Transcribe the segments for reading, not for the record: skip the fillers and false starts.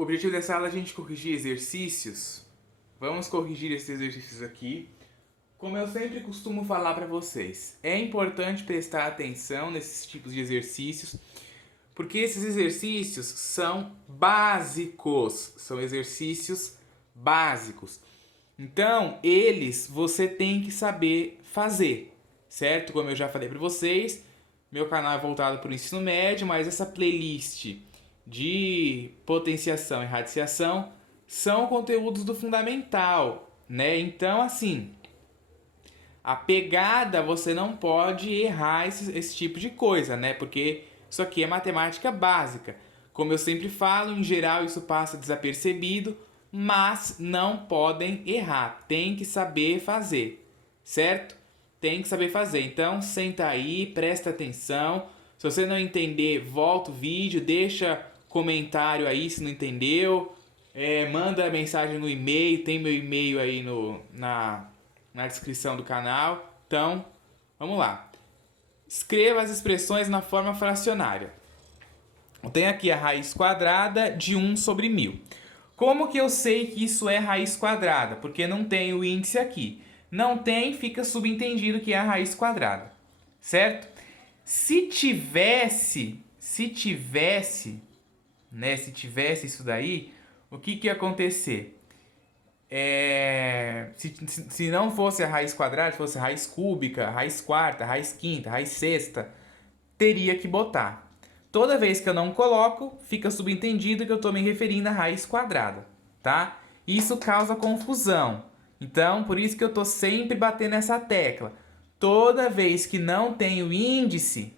O objetivo dessa aula é a gente corrigir exercícios. Vamos corrigir esses exercícios aqui. Como eu sempre costumo falar para vocês, é importante prestar atenção nesses tipos de exercícios, porque esses exercícios são básicos, são exercícios básicos. Então, eles você tem que saber fazer, certo? Como eu já falei para vocês, meu canal é voltado para o ensino médio, mas essa playlist de potenciação e radiciação são conteúdos do fundamental, né? Então, assim, a pegada você não pode errar esse tipo de coisa, né? Porque isso aqui é matemática básica. Como eu sempre falo, em geral isso passa desapercebido, mas não podem errar. Tem que saber fazer, certo? Tem que saber fazer. Então, senta aí, presta atenção. Se você não entender, volta o vídeo, deixa comentário aí se não entendeu. Manda mensagem no e-mail, tem meu e-mail aí na descrição do canal. Então, vamos lá. Escreva as expressões na forma fracionária. Eu tenho aqui a raiz quadrada de 1 sobre 1000. Como que eu sei que isso é raiz quadrada? Porque não tem o índice aqui. Não tem, fica subentendido que é a raiz quadrada. Certo? Se tivesse isso daí, o que ia acontecer? Se não fosse a raiz quadrada, fosse a raiz cúbica, a raiz quarta, a raiz quinta, a raiz sexta, teria que botar. Toda vez que eu não coloco, fica subentendido que eu estou me referindo à raiz quadrada, tá? Isso causa confusão. Então, por isso que eu estou sempre batendo essa tecla. Toda vez que não tem o índice,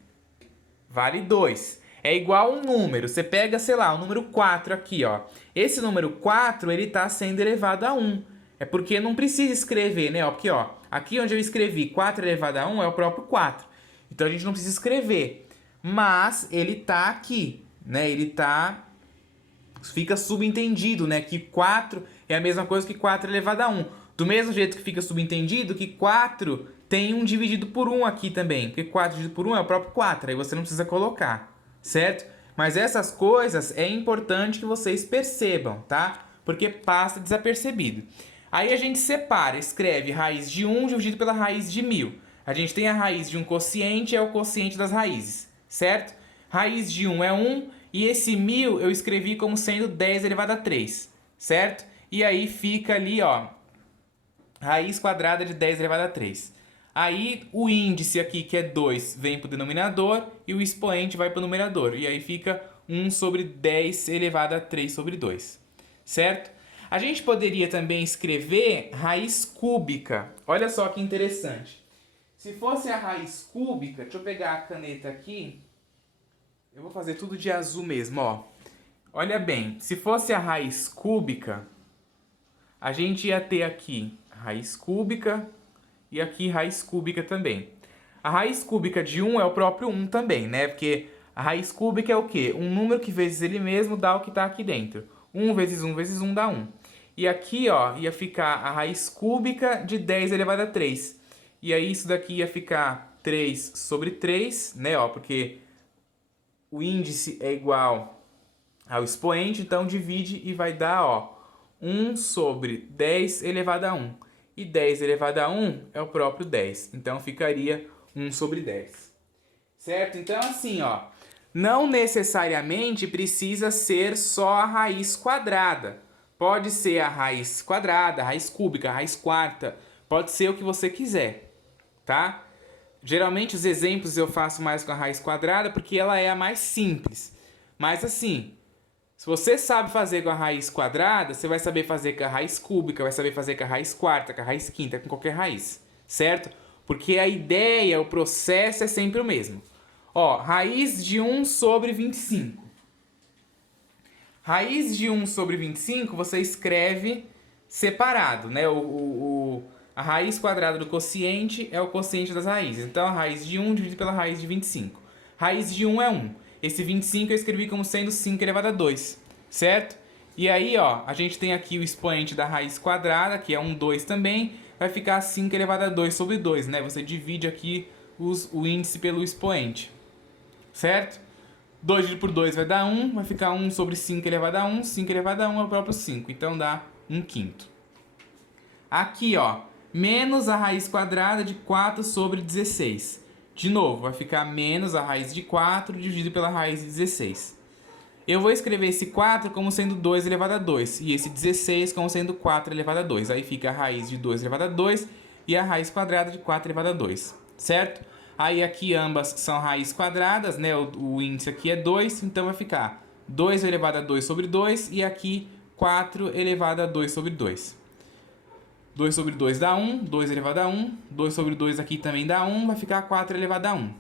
vale 2. É igual um número. Você pega, sei lá, o número 4 aqui, ó. Esse número 4, ele está sendo elevado a 1. É porque não precisa escrever, né? Porque, ó, aqui onde eu escrevi 4 elevado a 1 é o próprio 4. Então, a gente não precisa escrever. Mas ele tá aqui, né? Ele tá... Fica subentendido, né? Que 4 é a mesma coisa que 4 elevado a 1. Do mesmo jeito que fica subentendido que 4 tem 1 dividido por 1 aqui também. Porque 4 dividido por 1 é o próprio 4. Aí você não precisa colocar, certo? Mas essas coisas é importante que vocês percebam, tá? Porque passa desapercebido. Aí a gente separa, escreve raiz de 1 dividido pela raiz de 1000. A gente tem a raiz de um quociente, é o quociente das raízes, certo? Raiz de 1 é 1, e esse 1000 eu escrevi como sendo 10 elevado a 3, certo? E aí fica ali, ó, raiz quadrada de 10 elevado a 3. Aí o índice aqui, que é 2, vem para o denominador e o expoente vai para o numerador. E aí fica 1 sobre 10 elevado a 3 sobre 2, certo? A gente poderia também escrever raiz cúbica. Olha só que interessante. Se fosse a raiz cúbica, deixa eu pegar a caneta aqui. Eu vou fazer tudo de azul mesmo, ó. Olha bem, se fosse a raiz cúbica, a gente ia ter aqui raiz cúbica e aqui raiz cúbica também. A raiz cúbica de 1 é o próprio 1 também, né? Porque a raiz cúbica é o quê? Um número que vezes ele mesmo dá o que está aqui dentro. 1 vezes 1 vezes 1 dá 1. E aqui, ó, ia ficar a raiz cúbica de 10 elevado a 3. E aí isso daqui ia ficar 3 sobre 3, né? Ó, porque o índice é igual ao expoente, então divide e vai dar, ó, 1 sobre 10 elevado a 1. E 10 elevado a 1 é o próprio 10. Então ficaria 1 sobre 10. Certo? Então assim, ó, não necessariamente precisa ser só a raiz quadrada. Pode ser a raiz quadrada, a raiz cúbica, a raiz quarta. Pode ser o que você quiser, tá? Geralmente os exemplos eu faço mais com a raiz quadrada porque ela é a mais simples. Mas assim, se você sabe fazer com a raiz quadrada, você vai saber fazer com a raiz cúbica, vai saber fazer com a raiz quarta, com a raiz quinta, com qualquer raiz, certo? Porque a ideia, o processo é sempre o mesmo. Ó, raiz de 1 sobre 25. Raiz de 1 sobre 25 você escreve separado, né? A raiz quadrada do quociente é o quociente das raízes. Então, a raiz de 1 dividido pela raiz de 25. Raiz de 1 é 1. Esse 25 eu escrevi como sendo 5 elevado a 2, certo? E aí, ó, a gente tem aqui o expoente da raiz quadrada, que é 1, 2 também. Vai ficar 5 elevado a 2 sobre 2, né? Você divide aqui o índice pelo expoente, certo? 2 dividido por 2 vai dar 1, vai ficar 1 sobre 5 elevado a 1, 5 elevado a 1 é o próprio 5, então dá 1/5. Aqui, ó, menos a raiz quadrada de 4 sobre 16. De novo, vai ficar menos a raiz de 4 dividido pela raiz de 16. Eu vou escrever esse 4 como sendo 2 elevado a 2 e esse 16 como sendo 4 elevado a 2. Aí fica a raiz de 2 elevado a 2 e a raiz quadrada de 4 elevado a 2, certo? Aí aqui ambas são raízes quadradas, né? O índice aqui é 2, então vai ficar 2 elevado a 2 sobre 2 e aqui 4 elevado a 2 sobre 2. 2 sobre 2 dá 1, 2 elevado a 1, 2 sobre 2 aqui também dá 1, vai ficar 4 elevado a 1.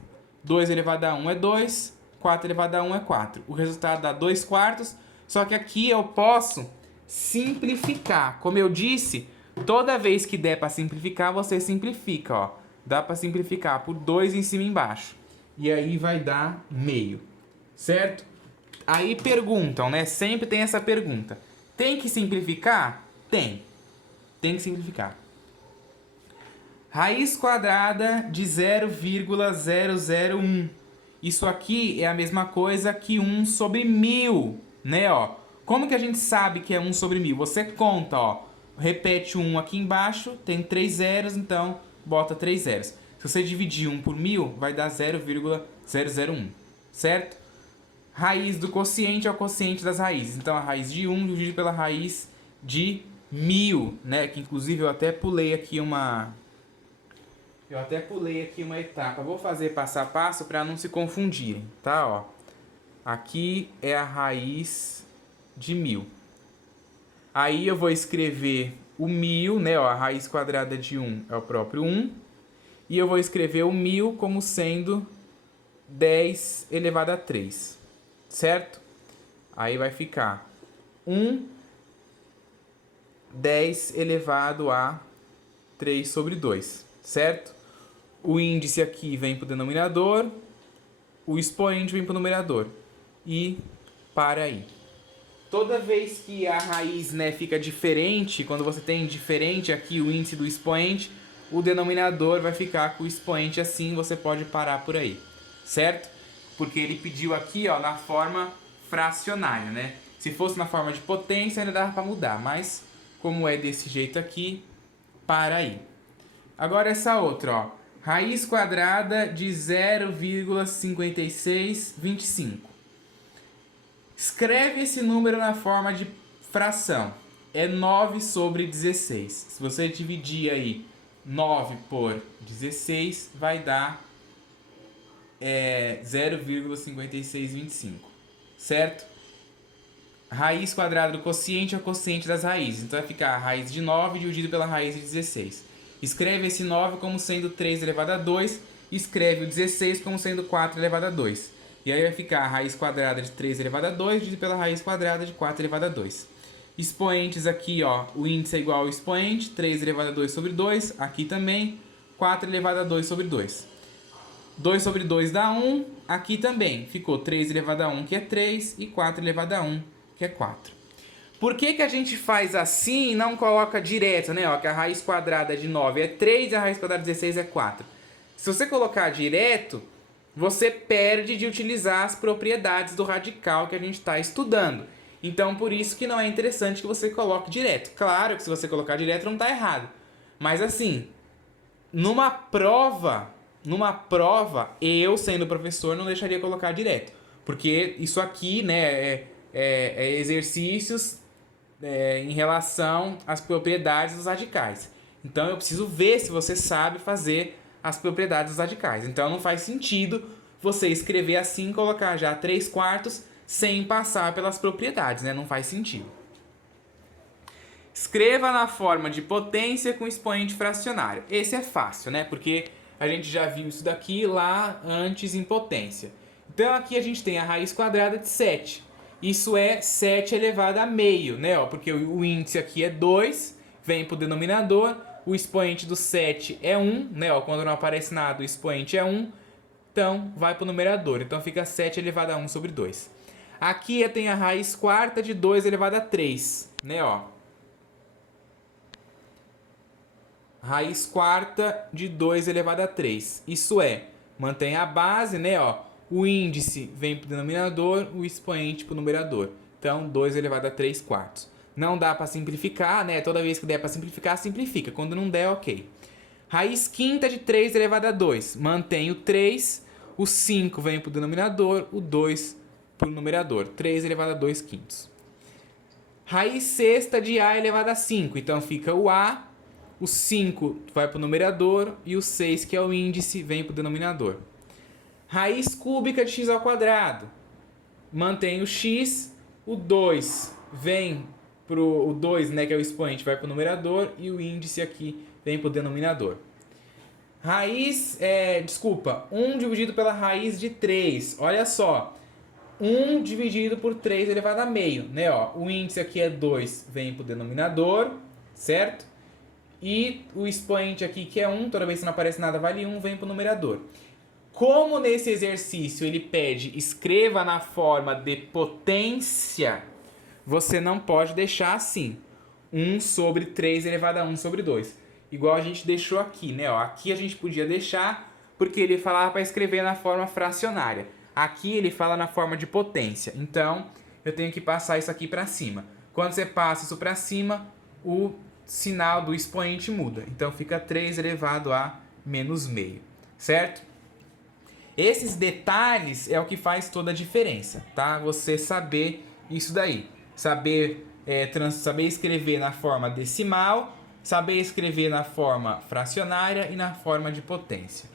2 elevado a 1 é 2, 4 elevado a 1 é 4. O resultado dá 2/4, só que aqui eu posso simplificar. Como eu disse, toda vez que der para simplificar, você simplifica, ó. Dá para simplificar por 2 em cima e embaixo. E aí vai dar meio, certo? Aí perguntam, né? Sempre tem essa pergunta. Tem que simplificar? Tem. Tem que simplificar. Raiz quadrada de 0,001. Isso aqui é a mesma coisa que 1 sobre 1000, né, ó? Como que a gente sabe que é 1 sobre 1000? Você conta, ó. Repete o 1 aqui embaixo, tem 3 zeros, então bota 3 zeros. Se você dividir 1 por 1000, vai dar 0,001, certo? Raiz do quociente é o quociente das raízes. Então a raiz de 1 dividido pela raiz de 1000, né? Que inclusive eu até pulei aqui uma etapa. Vou fazer passo a passo para não se confundirem, tá? Ó, aqui é a raiz de 1000. Aí eu vou escrever o 1000, né? Ó, a raiz quadrada de 1 é o próprio 1. E eu vou escrever o 1000 como sendo 10 elevado a 3, certo? Aí vai ficar 10 elevado a 3 sobre 2, certo? O índice aqui vem para o denominador, o expoente vem para o numerador. E para aí. Toda vez que a raiz, né, fica diferente, quando você tem diferente aqui o índice do expoente, o denominador vai ficar com o expoente assim, você pode parar por aí, certo? Porque ele pediu aqui, ó, na forma fracionária, né? Se fosse na forma de potência, ainda dava para mudar, mas como é desse jeito aqui, para aí. Agora essa outra, ó. Raiz quadrada de 0,5625. Escreve esse número na forma de fração. É 9 sobre 16. Se você dividir aí 9 por 16, vai dar 0,5625. Certo? Raiz quadrada do quociente é o quociente das raízes. Então vai ficar a raiz de 9 dividido pela raiz de 16. Escreve esse 9 como sendo 3 elevado a 2. Escreve o 16 como sendo 4 elevado a 2. E aí vai ficar a raiz quadrada de 3 elevado a 2 dividido pela raiz quadrada de 4 elevado a 2. Expoentes aqui, ó, o índice é igual ao expoente, 3 elevado a 2 sobre 2. Aqui também, 4 elevado a 2 sobre 2. 2 sobre 2 dá 1. Aqui também ficou 3 elevado a 1, que é 3, e 4 elevado a 1, que é 4. Por que que a gente faz assim e não coloca direto, né? Ó, que a raiz quadrada de 9 é 3 e a raiz quadrada de 16 é 4. Se você colocar direto, você perde de utilizar as propriedades do radical que a gente está estudando. Então, por isso que não é interessante que você coloque direto. Claro que se você colocar direto não está errado. Mas assim, numa prova, eu sendo professor não deixaria colocar direto. Porque isso aqui, né, é exercícios em relação às propriedades dos radicais. Então eu preciso ver se você sabe fazer as propriedades dos radicais. Então não faz sentido você escrever assim e colocar já 3/4 sem passar pelas propriedades, né? Não faz sentido. Escreva na forma de potência com expoente fracionário. Esse é fácil, né? Porque a gente já viu isso daqui lá antes em potência. Então aqui a gente tem a raiz quadrada de 7. Isso é 7 elevado a meio, né? Ó, porque o índice aqui é 2, vem para o denominador. O expoente do 7 é 1, né? Ó, quando não aparece nada, o expoente é 1. Então, vai para o numerador. Então, fica 7 elevado a 1 sobre 2. Aqui tem a raiz quarta de 2 elevado a 3, né? Ó. Raiz quarta de 2 elevado a 3. Isso é, mantém a base, né? Ó. O índice vem para o denominador, o expoente para o numerador. Então, 2 elevado a 3 quartos. Não dá para simplificar, né? Toda vez que der para simplificar, simplifica. Quando não der, ok. Raiz quinta de 3 elevado a 2. Mantém o 3, o 5 vem para o denominador, o 2 para o numerador. 3 elevado a 2 quintos. Raiz sexta de A elevado a 5. Então fica o A, o 5 vai para o numerador e o 6, que é o índice, vem para o denominador. Raiz cúbica de x ao quadrado. Mantém o x, o 2 vem pro o 2, né, que é o expoente, vai para o numerador e o índice aqui vem para o denominador. 1 dividido pela raiz de 3. Olha só. 1 dividido por 3 elevado a meio, né? Ó, o índice aqui é 2, vem para o denominador, certo? E o expoente aqui, que é 1, toda vez que não aparece nada vale 1, vem para o numerador. Como nesse exercício ele pede escreva na forma de potência, você não pode deixar assim. 1 sobre 3 elevado a 1 sobre 2. Igual a gente deixou aqui, né? Ó, aqui a gente podia deixar porque ele falava para escrever na forma fracionária. Aqui ele fala na forma de potência. Então, eu tenho que passar isso aqui para cima. Quando você passa isso para cima, o sinal do expoente muda. Então, fica 3 elevado a menos meio, certo? Esses detalhes é o que faz toda a diferença, tá? Você saber isso daí. Saber escrever na forma decimal, saber escrever na forma fracionária e na forma de potência.